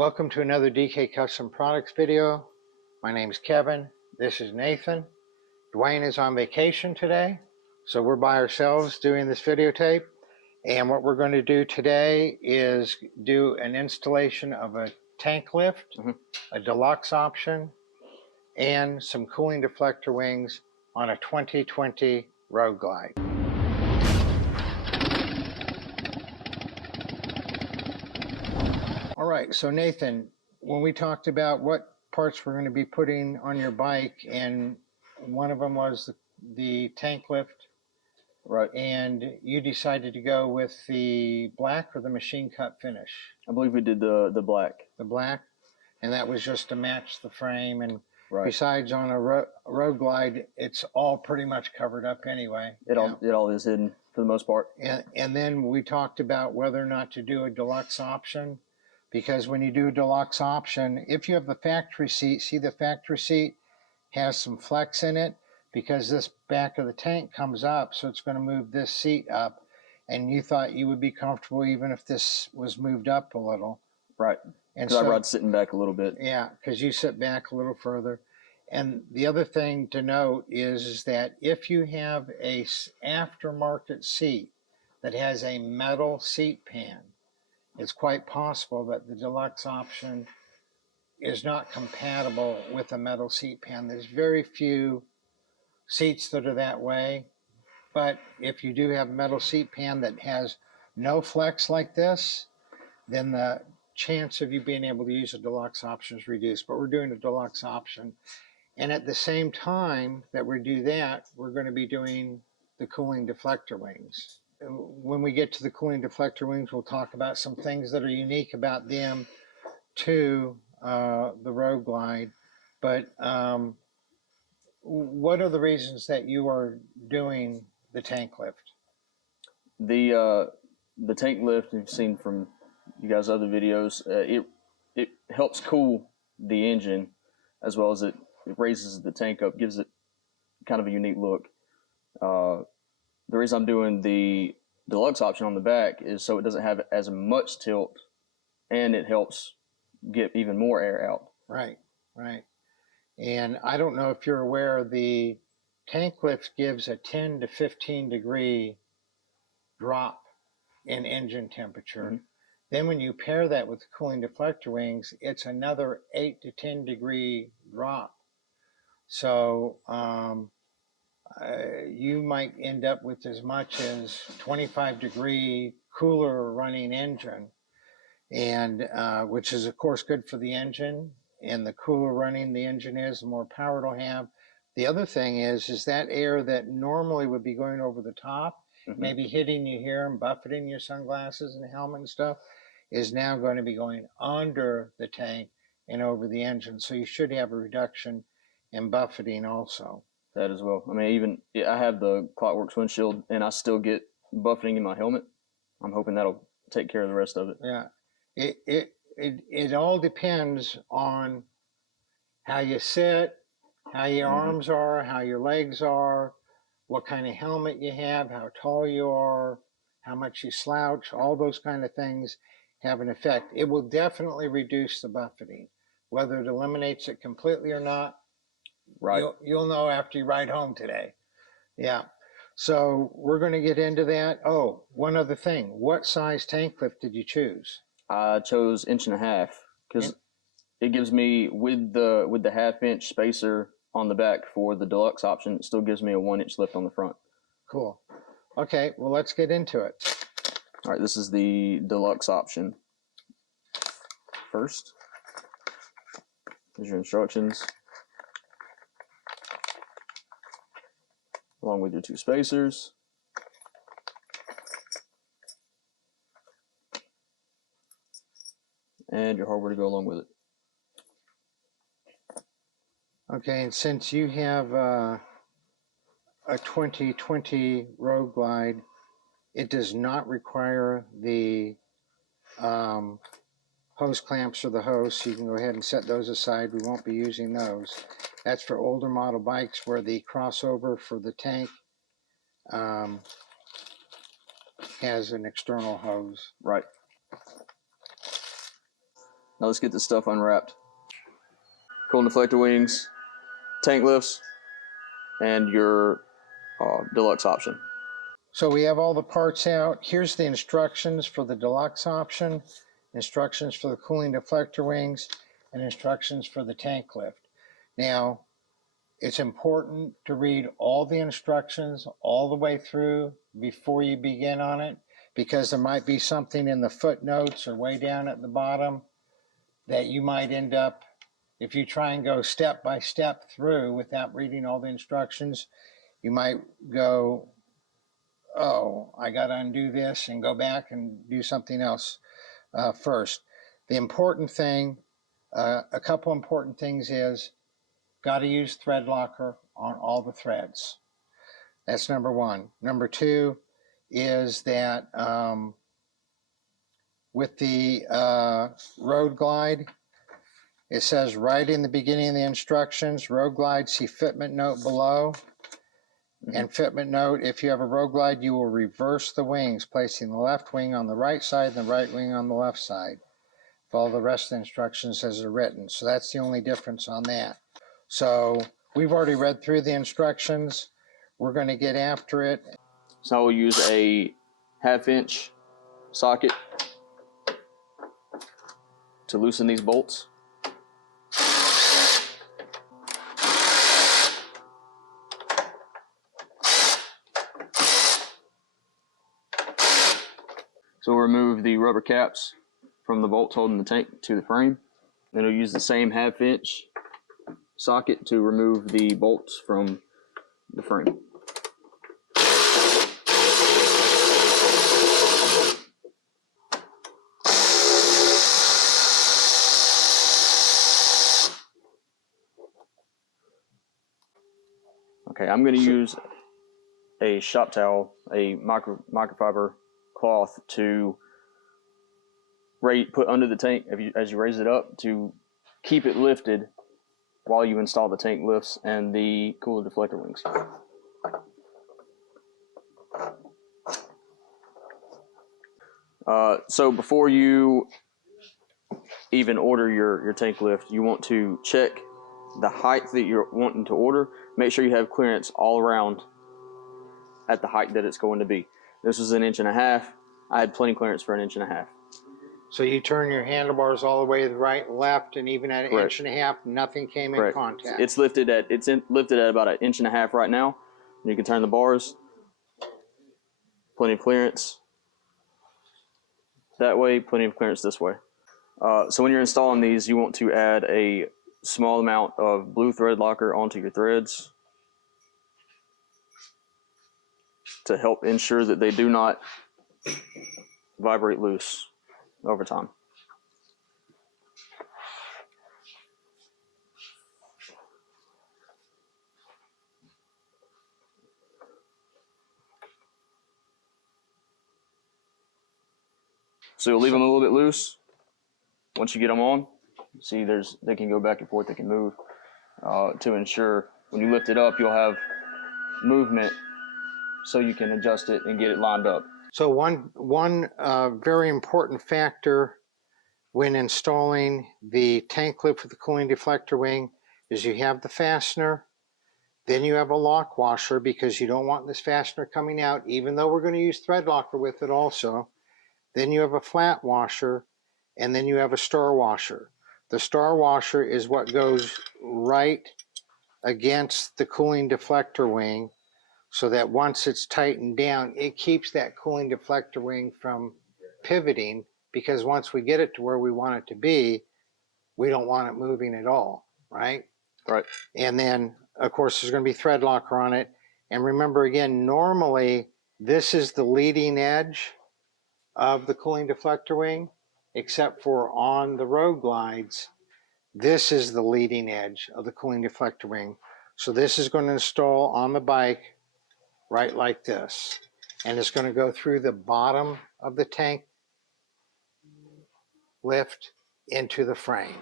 Welcome to another DK Custom Products video. My name is Kevin. This is Nathan. Dwayne is on vacation today, so we're by ourselves doing this videotape. And what we're going to do today is do an installation of a tank lift, a deluxe option, and some cooling deflector wings on a 2020 Road Glide. All right, so Nathan, when we talked about what parts we're going to be putting on your bike, and one of them was the tank lift, right? And you decided to go with the black or the machine cut finish? I believe we did the black. The black, and that was just to match the frame. And right. Besides, on a Road Glide, it's all pretty much covered up anyway. It all is hidden for the most part. And then we talked about whether or not to do a deluxe option. Because when you do a deluxe option, if you have the factory seat, see the factory seat has some flex in it because this back of the tank comes up, so it's going to move this seat up. And you thought you would be comfortable even if this was moved up a little. Right. Because I ride sitting back a little bit. Yeah, because you sit back a little further. And the other thing to note is that if you have a aftermarket seat that has a metal seat pan, it's quite possible that the deluxe option is not compatible with a metal seat pan. There's very few seats that are that way, but if you do have a metal seat pan that has no flex like this, then the chance of you being able to use a deluxe option is reduced. But we're doing a deluxe option. And at the same time that we do that, we're going to be doing the cooling deflector wings. When we get to the cooling deflector wings, we'll talk about some things that are unique about them to the Road Glide. But what are the reasons that you are doing the tank lift? The tank lift you've seen from you guys' other videos, it helps cool the engine as well as it raises the tank up, gives it kind of a unique look. The reason I'm doing the deluxe option on the back is so it doesn't have as much tilt, and it helps get even more air out. Right, right. And I don't know if you're aware, the tank lift gives a 10 to 15 degree drop in engine temperature. Then when you pair that with the cooling deflector wings, it's another 8 to 10 degree drop. So you might end up with as much as 25 degree cooler running engine, and which is of course good for the engine. And the cooler running the engine is, the more power it'll have. The other thing is that air that normally would be going over the top, maybe hitting you here and buffeting your sunglasses and helmet and stuff, is now going to be going under the tank and over the engine. So you should have a reduction in buffeting also. That as well. I mean, I have the Clockworks windshield, and I still get buffeting in my helmet. I'm hoping that'll take care of the rest of it. Yeah, it all depends on how you sit, how your arms are, how your legs are, what kind of helmet you have, how tall you are, how much you slouch. All those kind of things have an effect. It will definitely reduce the buffeting. Whether it eliminates it completely or not, right, you'll know after you ride home today. Yeah. So we're going to get into that. Oh, one other thing. What size tank lift did you choose? I chose 1.5 inches because it gives me, with the 1/2 inch spacer on the back for the deluxe option, it still gives me a 1 inch lift on the front. Cool. Okay, well, let's get into it. All right, this is the deluxe option. First, here's your instructions, along with your 2 spacers. And your hardware to go along with it. Okay, and since you have a 2020 Road Glide, it does not require the hose clamps or the hose, so you can go ahead and set those aside. We won't be using those. That's for older model bikes where the crossover for the tank has an external hose. Right. Now let's get this stuff unwrapped. Cooling deflector wings, tank lifts, and your deluxe option. So we have all the parts out. Here's the instructions for the deluxe option, instructions for the cooling deflector wings, and instructions for the tank lift. Now, it's important to read all the instructions all the way through before you begin on it, because there might be something in the footnotes or way down at the bottom that you might end up, if you try and go step by step through without reading all the instructions, you might go, oh, I got to undo this and go back and do something else first. The important thing, a couple important things is, got to use thread locker on all the threads. That's number one. Number two is that with the road glide, it says right in the beginning of the instructions, road glide, see fitment note below. And fitment note, if you have a road glide, you will reverse the wings, placing the left wing on the right side and the right wing on the left side. Follow the rest of the instructions as they're written. So that's the only difference on that. So we've already read through the instructions. We're going to get after it. So I will use a 1/2 inch socket to loosen these bolts. So we'll remove the rubber caps from the bolts holding the tank to the frame. Then we'll use the same 1/2 inch socket to remove the bolts from the frame. Okay, I'm going to use a shop towel, a microfiber cloth to put under the tank as you raise it up to keep it lifted while you install the tank lifts and the cooler deflector wings. So before you even order your tank lift, you want to check the height that you're wanting to order. Make sure you have clearance all around at the height that it's going to be. This was 1.5 inches. I had plenty clearance for 1.5 inches. So you turn your handlebars all the way to the right and left, and even at 1.5 inches, nothing came in contact. It's lifted at about 1.5 inches right now. You can turn the bars. Plenty of clearance that way. Plenty of clearance this way. So when you're installing these, you want to add a small amount of blue thread locker onto your threads to help ensure that they do not vibrate loose over time. So you'll leave them a little bit loose. Once you get them on, see they can go back and forth, they can move to ensure when you lift it up, you'll have movement so you can adjust it and get it lined up. So one very important factor when installing the tank lip with the cooling deflector wing is you have the fastener, then you have a lock washer because you don't want this fastener coming out, even though we're going to use thread locker with it also. Then you have a flat washer, and then you have a star washer. The star washer is what goes right against the cooling deflector wing, so that once it's tightened down, it keeps that cooling deflector wing from pivoting, because once we get it to where we want it to be, we don't want it moving at all, right? Right. And then, of course, there's going to be thread locker on it. And remember, again, normally this is the leading edge of the cooling deflector wing, except for on the road glides, this is the leading edge of the cooling deflector wing. So this is going to install on the bike right like this. And it's going to go through the bottom of the tank lift into the frame.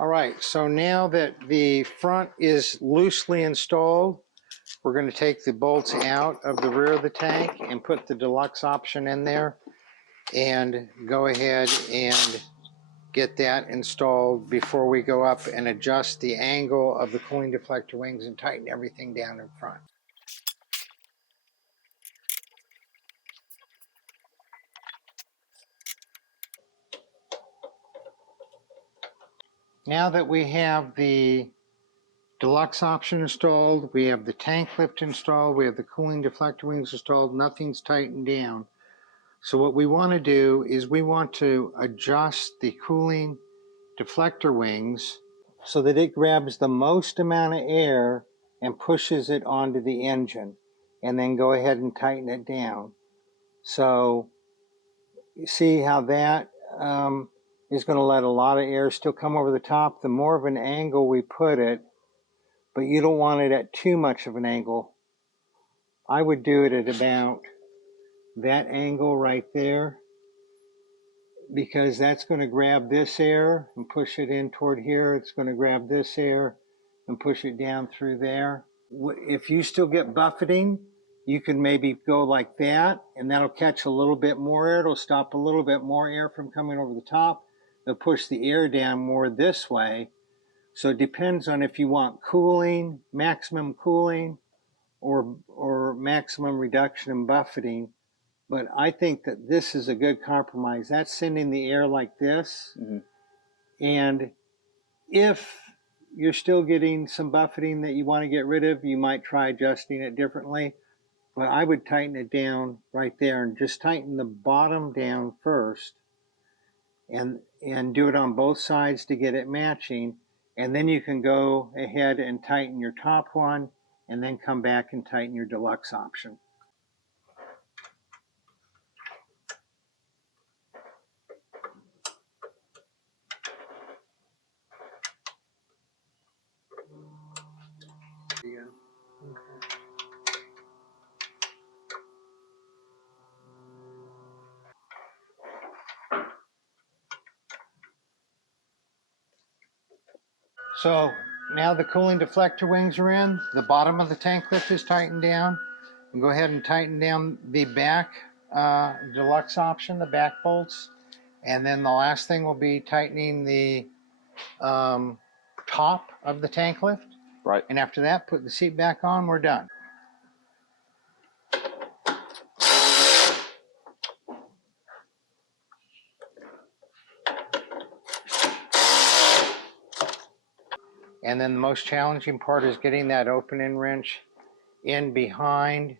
All right, so now that the front is loosely installed, we're going to take the bolts out of the rear of the tank and put the deluxe option in there and go ahead and get that installed before we go up and adjust the angle of the cooling deflector wings and tighten everything down in front. Now that we have the deluxe option installed, we have the tank lift installed, we have the cooling deflector wings installed, nothing's tightened down. So what we want to do is we want to adjust the cooling deflector wings so that it grabs the most amount of air and pushes it onto the engine, and then go ahead and tighten it down. So you see how that is going to let a lot of air still come over the top. The more of an angle we put it, but you don't want it at too much of an angle. I would do it at about that angle right there, because that's going to grab this air and push it in toward here. It's going to grab this air and push it down through there. If you still get buffeting, you can maybe go like that, and that'll catch a little bit more air. It'll stop a little bit more air from coming over the top. It'll push the air down more this way. So it depends on if you want cooling, maximum cooling, or maximum reduction in buffeting. But I think that this is a good compromise. That's sending the air like this. Mm-hmm. And if you're still getting some buffeting that you want to get rid of, you might try adjusting it differently. But I would tighten it down right there and just tighten the bottom down first, and do it on both sides to get it matching. And then you can go ahead and tighten your top one, and then come back and tighten your deluxe option. So now the cooling deflector wings are in, the bottom of the tank lift is tightened down. And go ahead and tighten down the back deluxe option, the back bolts. And then the last thing will be tightening the top of the tank lift. Right. And after that, put the seat back on, we're done. And then the most challenging part is getting that open-end wrench in behind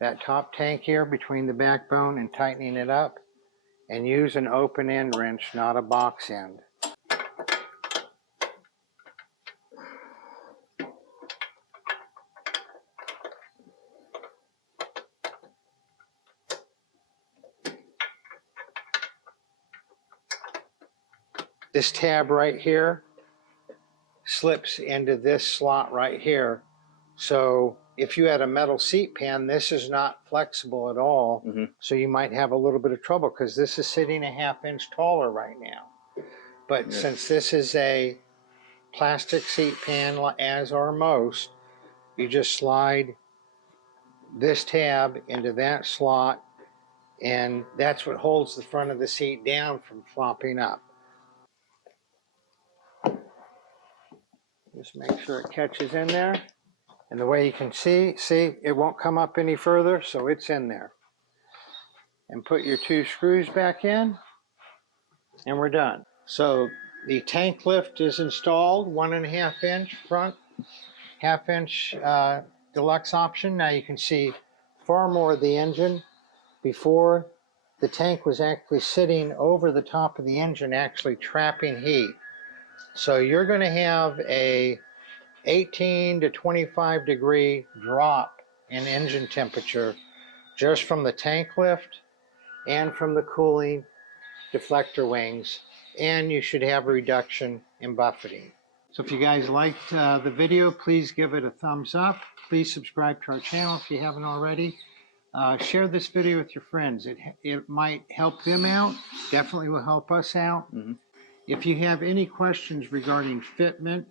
that top tank here between the backbone and tightening it up. And use an open-end wrench, not a box end. This tab right here slips into this slot right here. So if you had a metal seat pan, this is not flexible at all. Mm-hmm. So you might have a little bit of trouble because this is sitting a ½ inch taller right now. But since this is a plastic seat pan, as are most, you just slide this tab into that slot, and that's what holds the front of the seat down from flopping up. Just make sure it catches in there. And the way you can see it won't come up any further, so it's in there. And put your 2 screws back in, and we're done. So the tank lift is installed, 1½ inch front, ½ inch deluxe option. Now you can see far more of the engine. Before, the tank was actually sitting over the top of the engine, actually trapping heat. So you're going to have a 18 to 25 degree drop in engine temperature just from the tank lift and from the cooling deflector wings, and you should have a reduction in buffeting. So if you guys liked the video, please give it a thumbs up. Please subscribe to our channel if you haven't already. Share this video with your friends. It might help them out. Definitely will help us out. Mm-hmm. If you have any questions regarding fitment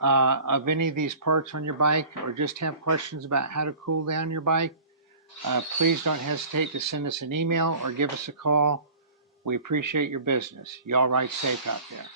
of any of these parts on your bike, or just have questions about how to cool down your bike, please don't hesitate to send us an email or give us a call. We appreciate your business. Y'all ride safe out there.